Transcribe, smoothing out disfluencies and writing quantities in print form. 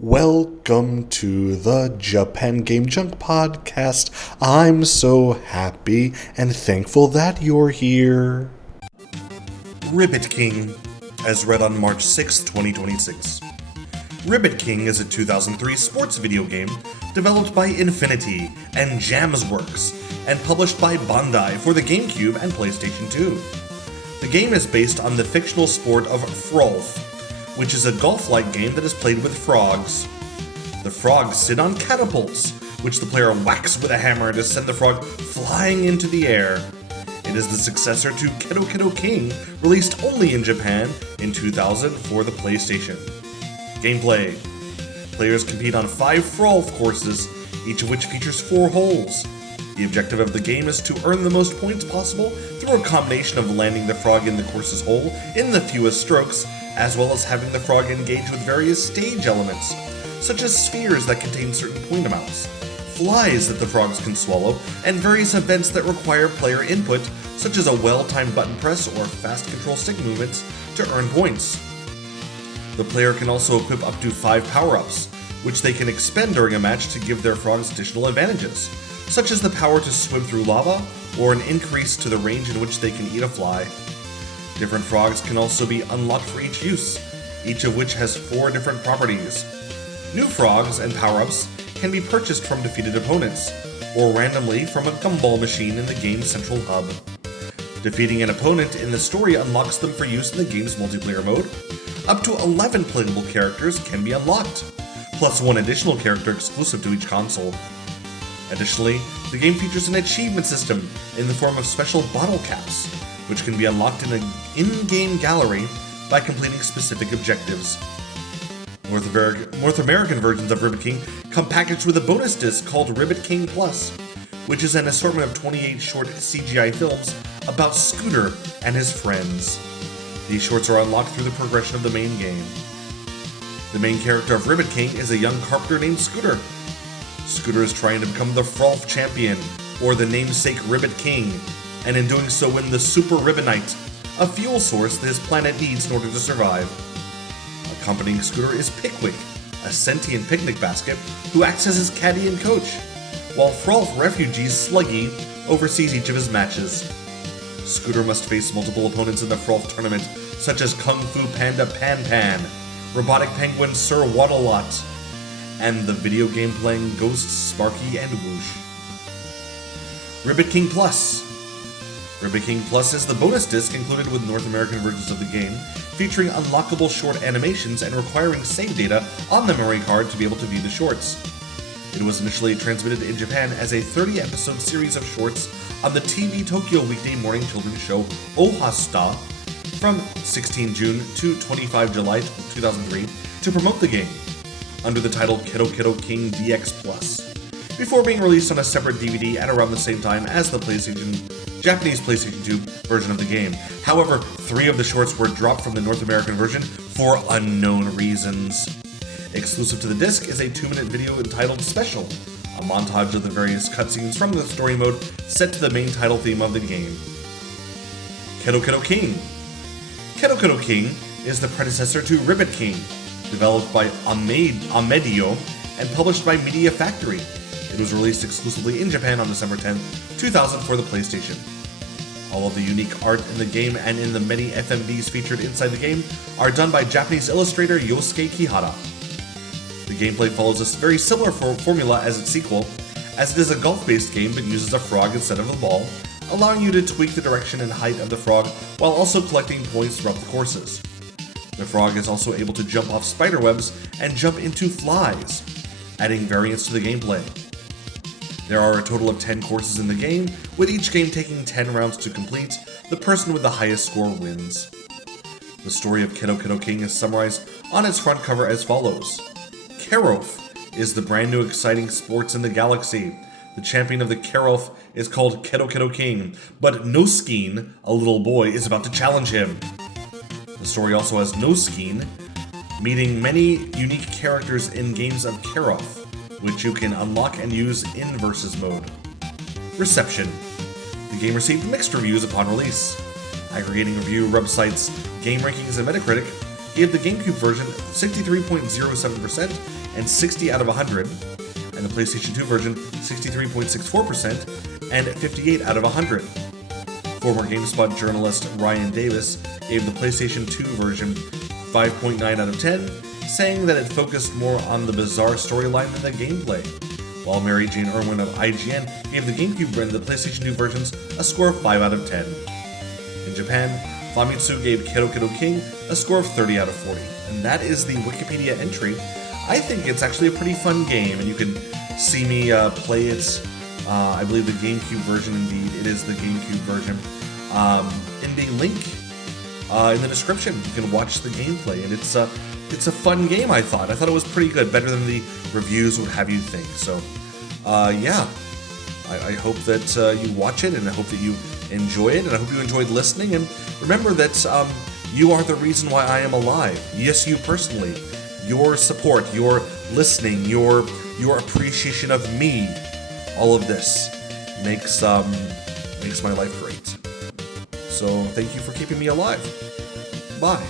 Welcome to the Japan Game Junk podcast. I'm so happy and thankful that you're here. Ribbit King, as read on March 6, 2026. Ribbit King is a 2003 sports video game developed by Infinity and Jamsworks and published by Bandai for the GameCube and PlayStation 2. The game is based on the fictional sport of Frolf, which is a golf-like game that is played with frogs. The frogs sit on catapults, which the player whacks with a hammer to send the frog flying into the air. It is the successor to Kero King, released only in Japan in 2000 for the PlayStation. Gameplay. Players compete on 5 Frolf courses, each of which features 4 holes. The objective of the game is to earn the most points possible through a combination of landing the frog in the course's hole in the fewest strokes, as well as having the frog engage with various stage elements, such as spheres that contain certain point amounts, flies that the frogs can swallow, and various events that require player input, such as a well-timed button press or fast control stick movements to earn points. The player can also equip up to 5 power-ups, which they can expend during a match to give their frogs additional advantages, such as the power to swim through lava, or an increase to the range in which they can eat a fly. Different frogs can also be unlocked for each use, each of which has 4 different properties. New frogs and power-ups can be purchased from defeated opponents, or randomly from a gumball machine in the game's central hub. Defeating an opponent in the story unlocks them for use in the game's multiplayer mode. Up to 11 playable characters can be unlocked, plus 1 additional character exclusive to each console. Additionally, the game features an achievement system in the form of special bottle caps, which can be unlocked in an in-game gallery by completing specific objectives. North American versions of Ribbit King come packaged with a bonus disc called Ribbit King Plus, which is an assortment of 28 short CGI films about Scooter and his friends. These shorts are unlocked through the progression of the main game. The main character of Ribbit King is a young carpenter named Scooter. Scooter is trying to become the Frolf champion, or the namesake Ribbit King, and in doing so win the Super Ribbonite, a fuel source that his planet needs in order to survive. Accompanying Scooter is Pickwick, a sentient picnic basket who acts as his caddy and coach, while Frolf refugee Sluggy oversees each of his matches. Scooter must face multiple opponents in the Frolf tournament, such as Kung Fu Panda Pan Pan, Robotic Penguin Sir Waddle-Lot, and the video game playing Ghosts Sparky and Whoosh. Ribbit King Plus. Ribbit King Plus is the bonus disc included with North American versions of the game, featuring unlockable short animations and requiring save data on the memory card to be able to view the shorts. It was initially transmitted in Japan as a 30-episode series of shorts on the TV Tokyo weekday morning children's show Ohasta from 16 June to 25 July 2003 to promote the game, under the title Kero King DX Plus, before being released on a separate DVD at around the same time as the Japanese PlayStation 2 version of the game. However, 3 of the shorts were dropped from the North American version for unknown reasons. Exclusive to the disc is a 2-minute video entitled Special, a montage of the various cutscenes from the story mode set to the main title theme of the game. Kero King. Kero King is the predecessor to Ribbit King, developed by Amedio and published by Media Factory. It was released exclusively in Japan on December 10, 2000 for the PlayStation. All of the unique art in the game and in the many FMVs featured inside the game are done by Japanese illustrator Yosuke Kihara. The gameplay follows a very similar formula as its sequel, as it is a golf-based game but uses a frog instead of a ball, allowing you to tweak the direction and height of the frog while also collecting points throughout the courses. The frog is also able to jump off spider webs and jump into flies, adding variance to the gameplay. There are a total of 10 courses in the game, with each game taking 10 rounds to complete. The person with the highest score wins. The story of Kero King is summarized on its front cover as follows. Kero is the brand new exciting sports in the galaxy. The champion of the Kero is called Kero King, but Noskeen, a little boy, is about to challenge him. The story also has Noskeen meeting many unique characters in games of Kero, which you can unlock and use in Versus mode. Reception. The game received mixed reviews upon release. Aggregating review websites, Game Rankings, and Metacritic gave the GameCube version 63.07% and 60 out of 100, and the PlayStation 2 version 63.64% and 58 out of 100. Former GameSpot journalist Ryan Davis gave the PlayStation 2 version 5.9 out of 10, saying that it focused more on the bizarre storyline than the gameplay, while Mary Jane Irwin of IGN gave the GameCube and the PlayStation 2 versions a score of 5 out of 10. In Japan, Famitsu gave Kero King a score of 30 out of 40, and that is the Wikipedia entry. I think it's actually a pretty fun game, and you can see me play it. I believe the GameCube version, indeed, it is the GameCube version. In the link in the description, you can watch the gameplay, and it's a fun game. I thought it was pretty good, better than the reviews would have you think. So, yeah, I hope that you watch it, and I hope that you enjoy it, and I hope you enjoyed listening. And remember that you are the reason why I am alive. Yes, you personally. Your support, your listening, your appreciation of me, all of this makes my life great. So thank you for keeping me alive. Bye.